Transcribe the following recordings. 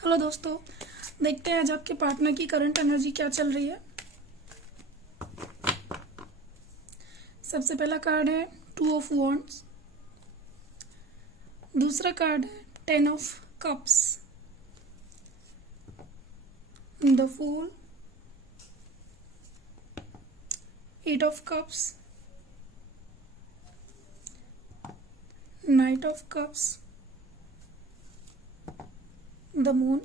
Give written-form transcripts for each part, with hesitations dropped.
Hello दोस्तों, देखते हैं आज आपके पार्टनर की करंट एनर्जी क्या चल रही है। सबसे पहला कार्ड है 2 ऑफ वॉन्ड्स। दूसरा कार्ड है 10 of cups, the fool, 8 of cups, knight of cups, the moon,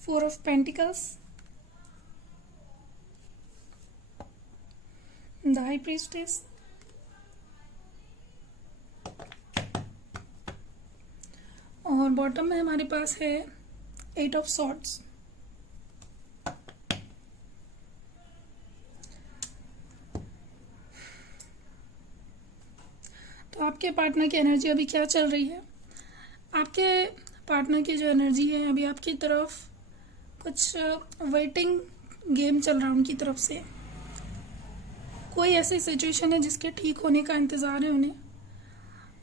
4 of pentacles, the high priestess, और बॉटम में हमारे पास है 8 ऑफ सॉर्ड्स। तो आपके पार्टनर की एनर्जी अभी क्या चल रही है? आपके पार्टनर की जो एनर्जी है अभी आपकी तरफ कुछ वेटिंग गेम चल रहा है उनकी तरफ से। कोई ऐसी सिचुएशन है जिसके ठीक होने का इंतज़ार है उन्हें।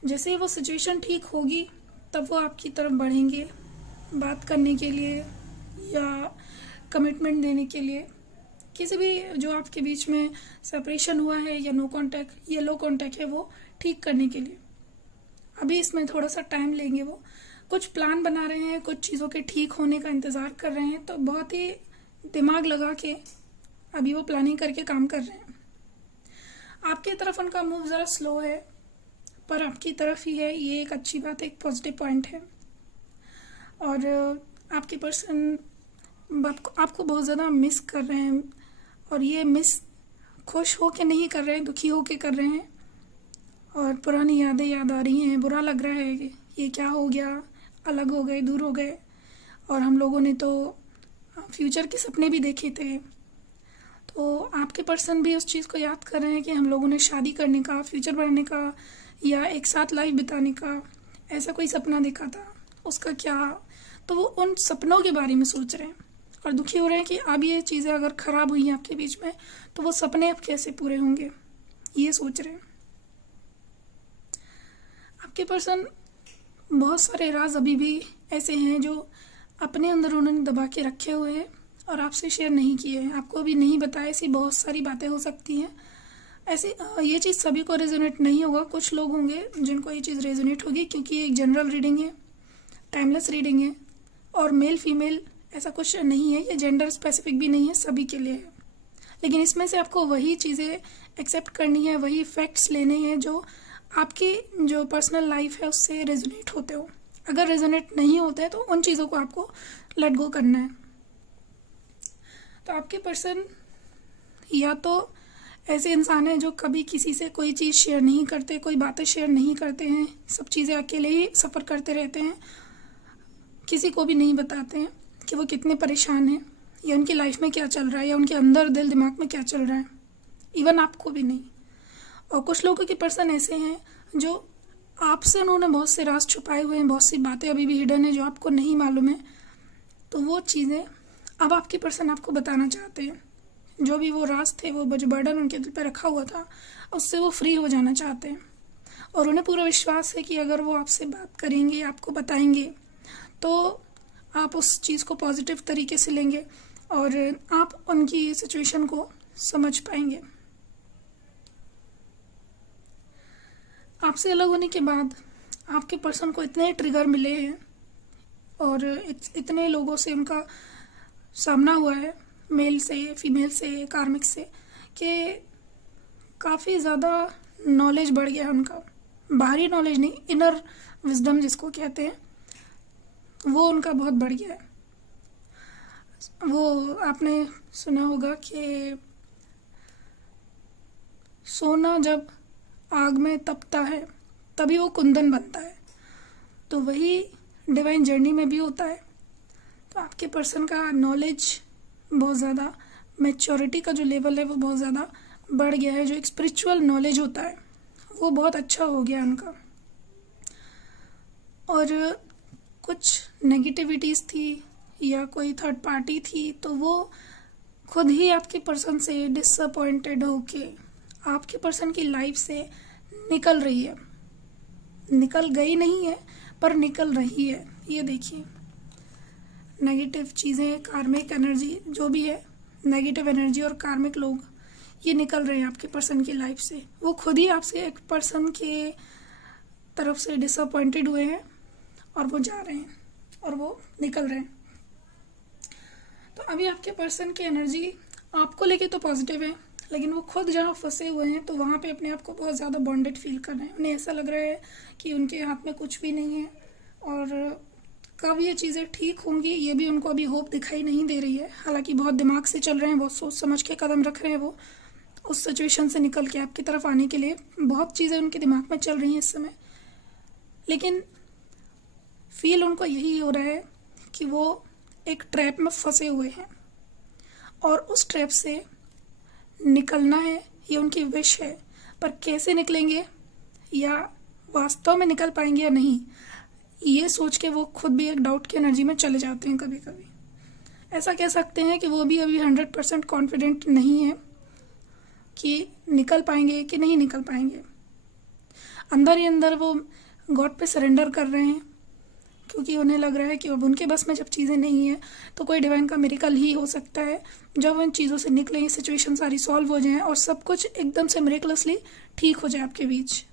जैसे ही वो सिचुएशन ठीक होगी तब वो आपकी तरफ बढ़ेंगे बात करने के लिए या कमिटमेंट देने के लिए। किसी भी जो आपके बीच में सेपरेशन हुआ है या नो कांटेक्ट, ये लो कांटेक्ट है, वो ठीक करने के लिए अभी इसमें थोड़ा सा टाइम लेंगे। वो कुछ प्लान बना रहे हैं, कुछ चीज़ों के ठीक होने का इंतज़ार कर रहे हैं, तो बहुत ही दिमाग लगा के अभी वो प्लानिंग करके काम कर रहे हैं। आपकी तरफ उनका मूव ज़रा स्लो है पर आपकी तरफ ही है, ये एक अच्छी बात है, एक पॉजिटिव पॉइंट है। और आपके पर्सन आपको बहुत ज़्यादा मिस कर रहे हैं, और ये मिस खुश हो के नहीं कर रहे हैं, दुखी हो के कर रहे हैं। और पुरानी यादें याद आ रही हैं, बुरा लग रहा है कि ये क्या हो गया, अलग हो गए, दूर हो गए। और हम लोगों ने तो फ्यूचर के सपने भी देखे थे, तो आपके पर्सन भी उस चीज़ को याद कर रहे हैं कि हम लोगों ने शादी करने का, फ्यूचर बढ़ाने का या एक साथ लाइफ बिताने का ऐसा कोई सपना देखा था, उसका क्या। तो वो उन सपनों के बारे में सोच रहे हैं और दुखी हो रहे हैं कि अब ये चीज़ें अगर ख़राब हुई हैं आपके बीच में तो वो सपने अब कैसे पूरे होंगे, ये सोच रहे हैं। आपके पर्सन बहुत सारे राज अभी भी ऐसे हैं जो अपने अंदर उन्होंने दबा के रखे हुए हैं और आपसे शेयर नहीं किए हैं, आपको अभी नहीं बताया। ऐसी बहुत सारी बातें हो सकती हैं। ऐसे ये चीज़ सभी को रेजोनेट नहीं होगा, कुछ लोग होंगे जिनको ये चीज़ रेजोनेट होगी, क्योंकि ये एक जनरल रीडिंग है, टाइमलेस रीडिंग है, और मेल फीमेल ऐसा कुछ नहीं है, ये जेंडर स्पेसिफिक भी नहीं है, सभी के लिए है। लेकिन इसमें से आपको वही चीज़ें एक्सेप्ट करनी है, वही फैक्ट्स लेने हैं जो आपकी जो पर्सनल लाइफ है उससे रेजोनेट होते हो। अगर रेजोनेट नहीं होते हैं तो उन चीज़ों को आपको लेट गो करना है। तो आपके पर्सन या तो ऐसे इंसान हैं जो कभी किसी से कोई चीज़ शेयर नहीं करते, कोई बातें शेयर नहीं करते हैं, सब चीज़ें अकेले ही सफ़र करते रहते हैं, किसी को भी नहीं बताते हैं कि वो कितने परेशान हैं या उनकी लाइफ में क्या चल रहा है या उनके अंदर दिल दिमाग में क्या चल रहा है, इवन आपको भी नहीं। और कुछ लोगों के पर्सन ऐसे हैं जो आपसे उन्होंने बहुत से राज छुपाए हुए हैं, बहुत सी बातें अभी भी हिडन है जो आपको नहीं मालूम है। तो वो चीज़ें अब आपके पर्सन आपको बताना चाहते हैं, जो भी वो राज थे, वो जो बर्डन उनके दिल पर रखा हुआ था, उससे वो फ्री हो जाना चाहते हैं। और उन्हें पूरा विश्वास है कि अगर वो आपसे बात करेंगे, आपको बताएंगे, तो आप उस चीज़ को पॉजिटिव तरीके से लेंगे और आप उनकी सिचुएशन को समझ पाएंगे। आपसे अलग होने के बाद आपके पर्सन को इतने ट्रिगर मिले हैं और इतने लोगों से उनका सामना हुआ है, मेल से, फीमेल से, कार्मिक से, कि काफ़ी ज़्यादा नॉलेज बढ़ गया है उनका। बाहरी नॉलेज नहीं, इनर विजडम जिसको कहते हैं, वो उनका बहुत बढ़ गया है। वो आपने सुना होगा कि सोना जब आग में तपता है तभी वो कुंदन बनता है, तो वही डिवाइन जर्नी में भी होता है। तो आपके पर्सन का नॉलेज बहुत ज़्यादा, मैच्योरिटी का जो लेवल है वो बहुत ज़्यादा बढ़ गया है। जो एक स्पिरिचुअल नॉलेज होता है वो बहुत अच्छा हो गया उनका। और कुछ नेगेटिविटीज़ थी या कोई थर्ड पार्टी थी तो वो खुद ही आपके पर्सन से डिसअपॉइंटेड होके आपके पर्सन की लाइफ से निकल रही है। निकल गई नहीं है पर निकल रही है। ये देखिए, नेगेटिव चीज़ें, कार्मिक एनर्जी जो भी है, नेगेटिव एनर्जी और कार्मिक लोग ये निकल रहे हैं आपके पर्सन की लाइफ से। वो खुद ही आपसे एक पर्सन के तरफ से डिसअपॉइंटेड हुए हैं और वो जा रहे हैं और वो निकल रहे हैं। तो अभी आपके पर्सन की एनर्जी आपको लेके तो पॉजिटिव है, लेकिन वो खुद जहाँ फंसे हुए हैं तो वहाँ पे अपने आप को बहुत ज़्यादा बॉन्डेड फील कर रहे हैं। उन्हें ऐसा लग रहा है कि उनके हाथ में कुछ भी नहीं है और कब ये चीज़ें ठीक होंगी ये भी उनको अभी होप दिखाई नहीं दे रही है। हालांकि बहुत दिमाग से चल रहे हैं, बहुत सोच समझ के कदम रख रहे हैं वो उस सिचुएशन से निकल के आपकी तरफ आने के लिए। बहुत चीज़ें उनके दिमाग में चल रही हैं इस समय, लेकिन फील उनको यही हो रहा है कि वो एक ट्रैप में फंसे हुए हैं और उस ट्रैप से निकलना है, ये उनकी विश है। पर कैसे निकलेंगे या वास्तव में निकल पाएंगे या नहीं, ये सोच के वो खुद भी एक डाउट की एनर्जी में चले जाते हैं। कभी कभी ऐसा कह सकते हैं कि वो भी अभी 100% कॉन्फिडेंट नहीं है कि निकल पाएंगे कि नहीं निकल पाएंगे। अंदर ही अंदर वो गॉड पे सरेंडर कर रहे हैं, क्योंकि उन्हें लग रहा है कि अब उनके बस में जब चीज़ें नहीं है तो कोई डिवाइन का मिरेकल ही हो सकता है। जब उन चीज़ों से निकलें, सिचुएशन सारी सॉल्व हो जाएं और सब कुछ एकदम से मिरेकलसली ठीक हो जाए आपके बीच।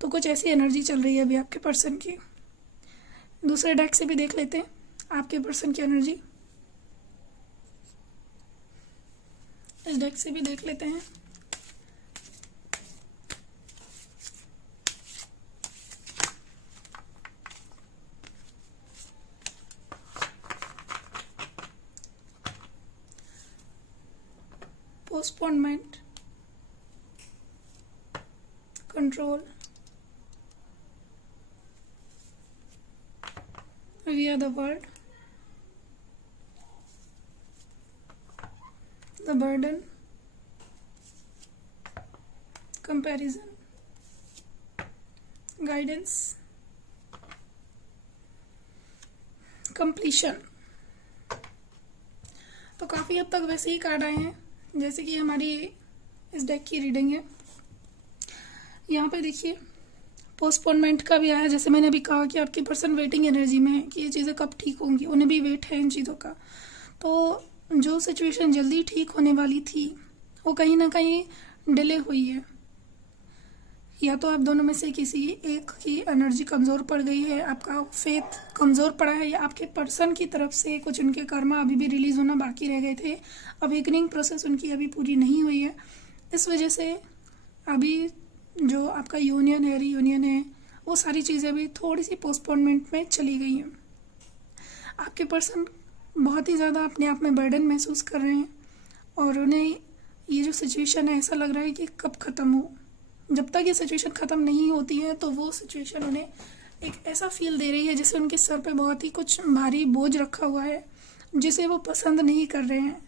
तो कुछ ऐसी एनर्जी चल रही है अभी आपके पर्सन की। दूसरे डेक से भी देख लेते हैं आपके पर्सन की एनर्जी। इस डेक से भी देख लेते हैं। Postponement, control, we are the world, the burden, comparison, guidance, completion। तो काफ़ी हद तक वैसे ही कार्ड आए हैं जैसे कि हमारी इस डेक की रीडिंग है। यहाँ पे देखिए पोस्टपोनमेंट का भी आया। जैसे मैंने अभी कहा कि आपकी पर्सन वेटिंग एनर्जी में है कि ये चीज़ें कब ठीक होंगी, उन्हें भी वेट है इन चीज़ों का। तो जो सिचुएशन जल्दी ठीक होने वाली थी वो कहीं ना कहीं डिले हुई है, या तो आप दोनों में से किसी एक की एनर्जी कमज़ोर पड़ गई है, आपका फेथ कमज़ोर पड़ा है, या आपके पर्सन की तरफ से कुछ उनके कर्मा अभी भी रिलीज़ होना बाकी रह गए थे। अवेकनिंग प्रोसेस उनकी अभी पूरी नहीं हुई है। इस वजह से अभी जो आपका यूनियन है, रीयूनियन है, वो सारी चीज़ें अभी थोड़ी सी पोस्टपोनमेंट में चली गई हैं। आपके पर्सन बहुत ही ज़्यादा अपने आप में बर्डन महसूस कर रहे हैं और उन्हें ये जो सिचुएशन है ऐसा लग रहा है कि कब ख़त्म हो। जब तक ये सिचुएशन ख़त्म नहीं होती है तो वो सिचुएशन उन्हें एक ऐसा फील दे रही है जैसे उनके सर पे बहुत ही कुछ भारी बोझ रखा हुआ है जिसे वो पसंद नहीं कर रहे हैं।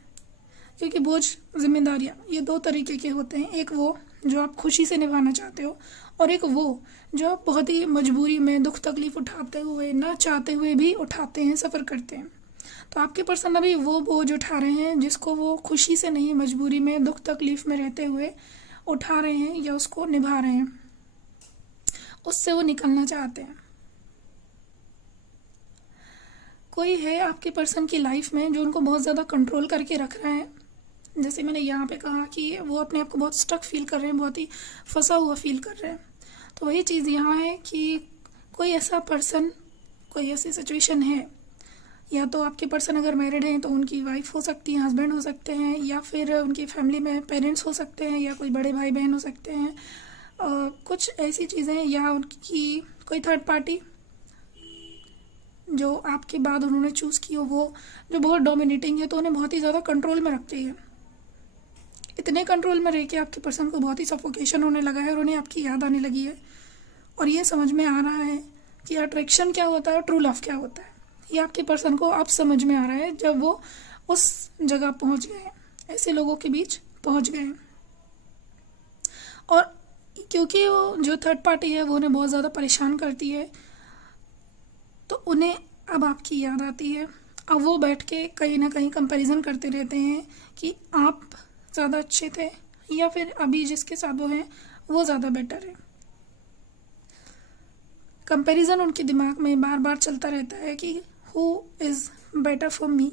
क्योंकि बोझ, जिम्मेदारियाँ ये दो तरीके के होते हैं। एक वो जो आप खुशी से निभाना चाहते हो और एक वो जो आप बहुत ही मजबूरी में दुख तकलीफ उठाते हुए, ना चाहते हुए भी उठाते हैं, सफ़र करते हैं। तो आपके पर्सन अभी वो बोझ उठा रहे हैं जिसको वो खुशी से नहीं, मजबूरी में, दुख तकलीफ में रहते हुए उठा रहे हैं या उसको निभा रहे हैं, उससे वो निकलना चाहते हैं। कोई है आपके पर्सन की लाइफ में जो उनको बहुत ज़्यादा कंट्रोल करके रख रहा है। जैसे मैंने यहाँ पे कहा कि वो अपने आप को बहुत स्टक फील कर रहे हैं, बहुत ही फंसा हुआ फील कर रहे हैं। तो वही चीज़ यहाँ है कि कोई ऐसा पर्सन, कोई ऐसी सिचुएशन है, या तो आपके पर्सन अगर मैरिड हैं तो उनकी वाइफ हो सकती है, हस्बैंड हो सकते हैं, या फिर उनकी फैमिली में पेरेंट्स हो सकते हैं, या कोई बड़े भाई बहन हो सकते हैं। कुछ ऐसी चीज़ें, या उनकी कोई थर्ड पार्टी जो आपके बाद उन्होंने चूज़ की हो, वो जो बहुत डोमिनेटिंग है तो उन्हें बहुत ही ज़्यादा कंट्रोल में रखती है। इतने कंट्रोल में रह के आपके पर्सन को बहुत ही सफोकेशन होने लगा है और उन्हें आपकी याद आने लगी है। और ये समझ में आ रहा है कि अट्रैक्शन क्या होता है और ट्रू लव क्या होता है। ये आपके पर्सन को अब समझ में आ रहा है जब वो उस जगह पहुंच गए हैं, ऐसे लोगों के बीच पहुंच गए हैं। और क्योंकि वो जो थर्ड पार्टी है वो उन्हें बहुत ज़्यादा परेशान करती है, तो उन्हें अब आपकी याद आती है। अब वो बैठ के कहीं ना कहीं कंपैरिजन करते रहते हैं कि आप ज़्यादा अच्छे थे या फिर अभी जिसके साथ वो हैं वो ज़्यादा बेटर है। कंपैरिजन उनके दिमाग में बार बार चलता रहता है कि who is better for me,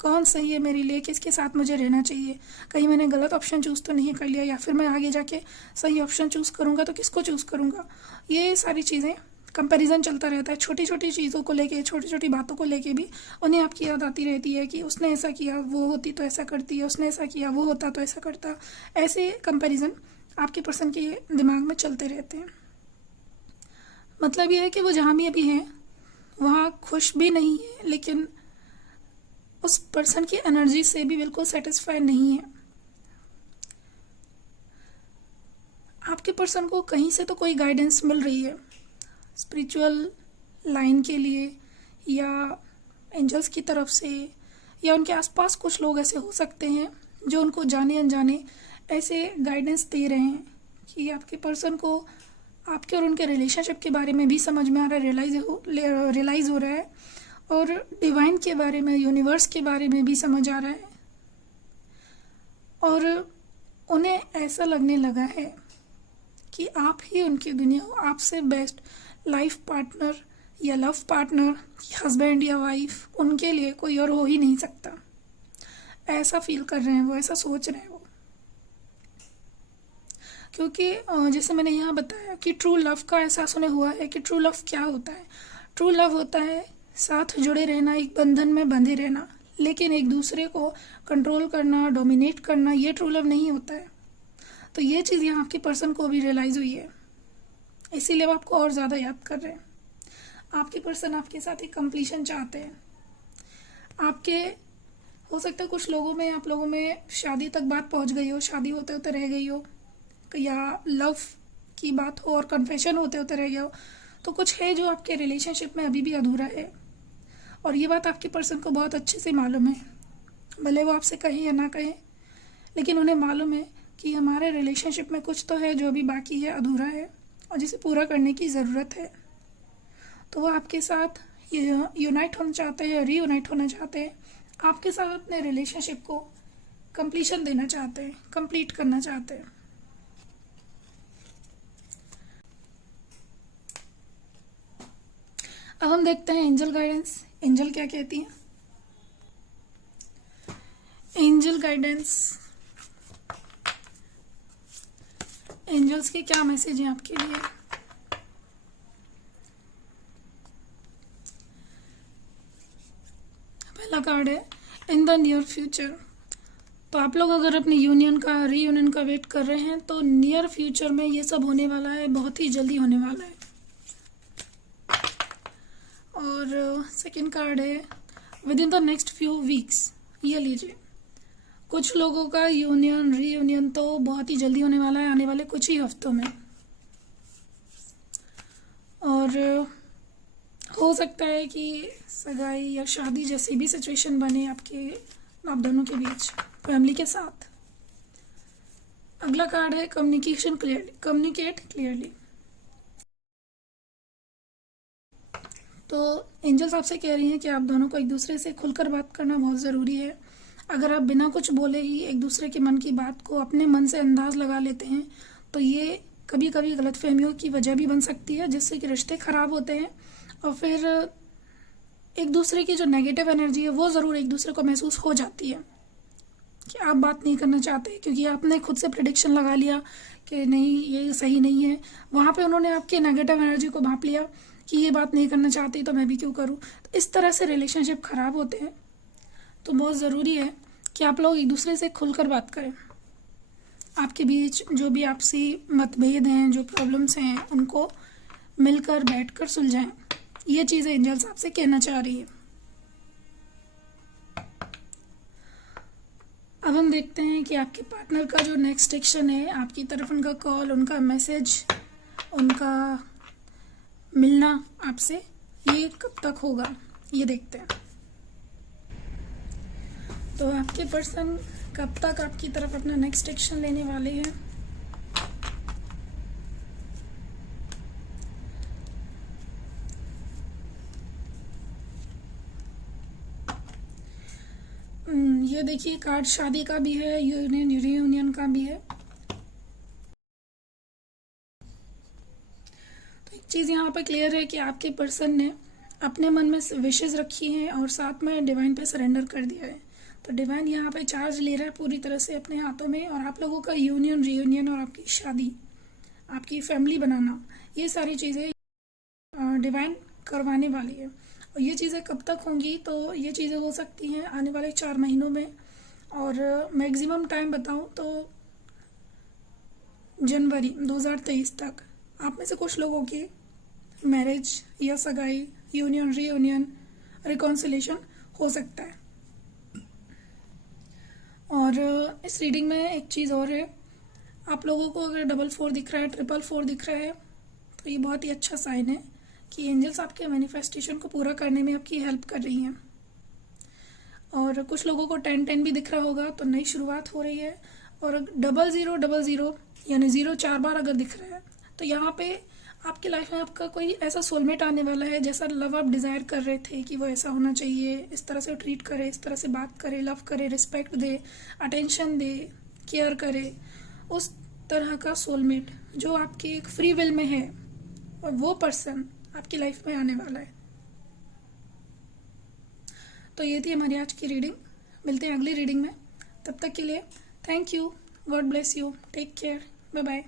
कौन सही है मेरे लिए, किसके साथ मुझे रहना चाहिए, कहीं मैंने गलत ऑप्शन चूज़ तो नहीं कर लिया, या फिर मैं आगे जाके सही ऑप्शन चूज़ करूँगा तो किसको चूज़ करूँगा। ये सारी चीज़ें कंपैरिजन चलता रहता है। छोटी छोटी चीज़ों को लेके, छोटी छोटी बातों को लेके भी उन्हें आपकी याद आती रहती है कि उसने ऐसा किया, वो होती तो ऐसा करती है, उसने ऐसा किया, वो होता तो ऐसा करता। ऐसे कंपैरिजन आपके पर्सन के दिमाग में चलते रहते हैं। मतलब ये है कि वो जहाँ भी अभी हैं वहाँ खुश भी नहीं है, लेकिन उस पर्सन की एनर्जी से भी बिल्कुल सेटिस्फाइड नहीं है। आपके पर्सन को कहीं से तो कोई गाइडेंस मिल रही है, स्पिरिचुअल लाइन के लिए, या एंजल्स की तरफ से, या उनके आसपास कुछ लोग ऐसे हो सकते हैं जो उनको जाने अनजाने ऐसे गाइडेंस दे रहे हैं कि आपके पर्सन को आपके और उनके रिलेशनशिप के बारे में भी समझ में आ रहा है, रियलाइज़ हो रहा है, और डिवाइन के बारे में, यूनिवर्स के बारे में भी समझ आ रहा है, और उन्हें ऐसा लगने लगा है कि आप ही उनकी दुनिया हो, आपसे बेस्ट लाइफ पार्टनर या लव पार्टनर, हस्बैंड या वाइफ उनके लिए कोई और हो ही नहीं सकता। ऐसा फील कर रहे हैं वो, ऐसा सोच रहे हैं वो। क्योंकि जैसे मैंने यहाँ बताया कि ट्रू लव का एहसास उन्हें हुआ है कि ट्रू लव क्या होता है। ट्रू लव होता है साथ जुड़े रहना, एक बंधन में बंधे रहना, लेकिन एक दूसरे को कंट्रोल करना, डोमिनेट करना, ये ट्रू लव नहीं होता है। तो ये चीज़ यहाँ आपके पर्सन को भी रियलाइज़ हुई है, इसीलिए वो आपको और ज़्यादा याद कर रहे हैं। आपके पर्सन आपके साथ एक कंप्लीशन चाहते हैं। आपके हो सकता है कुछ लोगों में, आप लोगों में शादी तक बात पहुँच गई हो, शादी होते होते रह गई हो, या लव की बात हो और कन्फेशन होते होते रह गया हो। तो कुछ है जो आपके रिलेशनशिप में अभी भी अधूरा है, और ये बात आपके पर्सन को बहुत अच्छे से मालूम है। भले वो आपसे कहें या ना कहें, लेकिन उन्हें मालूम है कि हमारे रिलेशनशिप में कुछ तो है जो अभी बाकी है, अधूरा है, और जिसे पूरा करने की ज़रूरत है। तो वो आपके साथ यूनाइट होना चाहते हैं, रीयूनाइट होना चाहते हैं, आपके साथ अपने रिलेशनशिप को कंप्लीशन देना चाहते हैं, कंप्लीट करना चाहते हैं। अब हम देखते हैं एंजल गाइडेंस, एंजल क्या कहती हैं। एंजल गाइडेंस, एंजल्स के क्या मैसेज हैं आपके लिए। पहला कार्ड है इन द नियर फ्यूचर। तो आप लोग अगर अपने यूनियन का, रीयूनियन का वेट कर रहे हैं, तो नियर फ्यूचर में ये सब होने वाला है, बहुत ही जल्दी होने वाला है। और सेकंड कार्ड है with in the next few weeks. ये लीजिए, कुछ लोगों का यूनियन, रीयूनियन तो बहुत ही जल्दी होने वाला है, आने वाले कुछ ही हफ्तों में। और हो सकता है कि सगाई या शादी जैसी भी सिचुएशन बने आप दोनों के बीच, फैमिली के साथ। अगला कार्ड है कम्युनिकेशन क्लियरली, कम्युनिकेट क्लियरली। तो एंजल्स आपसे कह रही हैं कि आप दोनों को एक दूसरे से खुलकर बात करना बहुत ज़रूरी है। अगर आप बिना कुछ बोले ही एक दूसरे के मन की बात को अपने मन से अंदाज़ लगा लेते हैं, तो ये कभी कभी गलतफहमियों की वजह भी बन सकती है, जिससे कि रिश्ते ख़राब होते हैं, और फिर एक दूसरे की जो नेगेटिव एनर्जी है वो ज़रूर एक दूसरे को महसूस हो जाती है कि आप बात नहीं करना चाहते, क्योंकि आपने खुद से प्रेडिक्शन लगा लिया कि नहीं, ये सही नहीं है। वहाँ पे उन्होंने आपकी नेगेटिव एनर्जी को भांप लिया कि ये बात नहीं करना चाहती तो मैं भी क्यों करूँ। तो इस तरह से रिलेशनशिप ख़राब होते हैं। तो बहुत ज़रूरी है कि आप लोग एक दूसरे से खुलकर बात करें। आपके बीच जो भी आपसी मतभेद हैं, जो प्रॉब्लम्स हैं, उनको मिलकर बैठकर सुलझाएं। ये चीज़ एंजल्स आपसे कहना चाह रही है। अब हम देखते हैं कि आपके पार्टनर का जो नेक्स्ट एक्शन है, आपकी तरफ उनका कॉल, उनका मैसेज, उनका मिलना आपसे, ये कब तक होगा, ये देखते हैं। तो आपके पर्सन कब तक आपकी तरफ अपना नेक्स्ट एक्शन लेने वाले हैं। ये देखिए, कार्ड शादी का भी है, यूनियन, रीयूनियन का भी है। तो चीज़ यहाँ पे क्लियर है कि आपके पर्सन ने अपने मन में विशेस रखी हैं और साथ में डिवाइन पे सरेंडर कर दिया है। तो डिवाइन यहाँ पे चार्ज ले रहा है पूरी तरह से अपने हाथों में, और आप लोगों का यूनियन, रियूनियन और आपकी शादी, आपकी फैमिली बनाना, ये सारी चीज़ें डिवाइन करवाने वाली है। और ये चीज़ें कब तक होंगी? तो ये चीज़ें हो सकती हैं आने वाले 4 महीनों में, और मैक्सिमम टाइम बताऊं तो जनवरी 2023 तक आप में से कुछ लोगों की मैरिज या सगाई, यूनियन, रीयूनियन, रिकॉन्सिलेशन हो सकता है। और इस रीडिंग में एक चीज़ और है, आप लोगों को अगर 44 दिख रहा है, 444 दिख रहा है, तो ये बहुत ही अच्छा साइन है कि एंजल्स आपके मैनिफेस्टेशन को पूरा करने में आपकी हेल्प कर रही हैं। और कुछ लोगों को 10-10 भी दिख रहा होगा, तो नई शुरुआत हो रही है। और 0000 यानी 0 4 बार अगर दिख रहा है, तो यहाँ पे आपकी लाइफ में आपका कोई ऐसा सोलमेट आने वाला है जैसा लव आप डिज़ायर कर रहे थे कि वो ऐसा होना चाहिए, इस तरह से ट्रीट करे, इस तरह से बात करे, लव करे, रिस्पेक्ट दे, अटेंशन दे, केयर करे, उस तरह का सोलमेट जो आपकी एक फ्री विल में है, और वो पर्सन आपकी लाइफ में आने वाला है। तो ये थी हमारी आज की रीडिंग। मिलते हैं अगली रीडिंग में, तब तक के लिए thank you, God bless you, take care, bye bye.